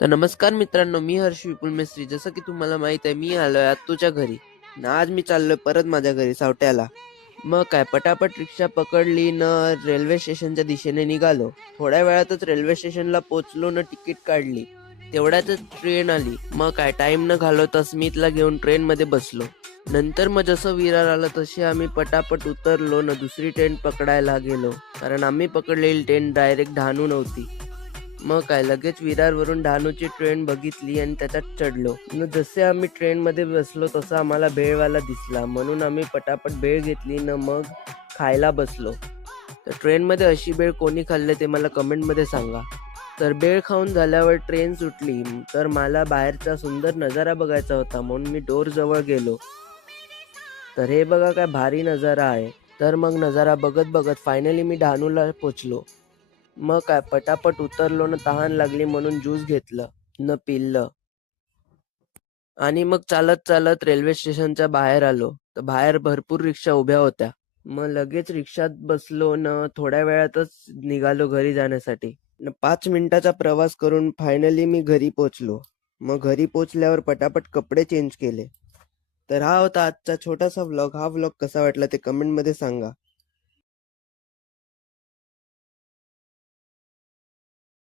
तर नमस्कार मित्रांनो, मी हर्ष विपुल मेस्त्री. जसं की तुम्हाला माहित आहे, मी आलोय आत्तूच्या घरी. आज मी चाललोय परत माझ्या घरी सावट्याला. मग काय पटापट रिक्षा पकडली न रेल्वे स्टेशनच्या दिशेने निघालो. थोड्या वेळातच रेल्वे स्टेशनला पोहोचलो न तिकीट काढली. तेवढ्यातच ट्रेन आली. मग काय टाइम न घालवता स्मितला घेऊन ट्रेनमध्ये बसलो. नंतर मग जसं विरार आलं तसे आम्ही पटापट उतरलो न दुसरी ट्रेन पकडायला गेलो. कारण आम्ही पकडलेली ट्रेन डायरेक्ट डहाणू नव्हती. मग काय लगेच विरारवरून डहाणूची ट्रेन बघितली आणि त्याच्यात चढलो. जसे आम्ही ट्रेनमध्ये बसलो तसा आम्हाला भेळवाला दिसला, म्हणून आम्ही पटापट भेळ घेतली न मग खायला बसलो. तर ट्रेनमध्ये अशी भेळ कोणी खाल्ले ते मला कमेंटमध्ये सांगा. तर भेळ खाऊन झाल्यावर ट्रेन सुटली. तर मला बाहेरचा सुंदर नजारा बघायचा होता, म्हणून मी डोर जवळ गेलो. तर हे बघा काय भारी नजारा आहे. तर मग नजारा बघत बघत फायनली मी डहाणूला पोचलो. मग काय पटापट उतरलो न तहान लागली म्हणून ज्यूस घेतलं न पिल्लं आणि मग चालत चालत रेल्वे स्टेशनच्या बाहेर आलो. तर बाहेर भरपूर रिक्षा उभ्या होत्या. मग लगेच रिक्षात बसलो न थोड्या वेळातच निघालो घरी जाण्यासाठी. 5 मिनिटाचा प्रवास करून फायनली मी घरी पोचलो. मग घरी पोचल्यावर पटापट कपडे चेंज केले. तर हा होता आजचा छोटासा व्लॉग. हा व्लॉग कसा वाटला ते कमेंटमध्ये सांगा.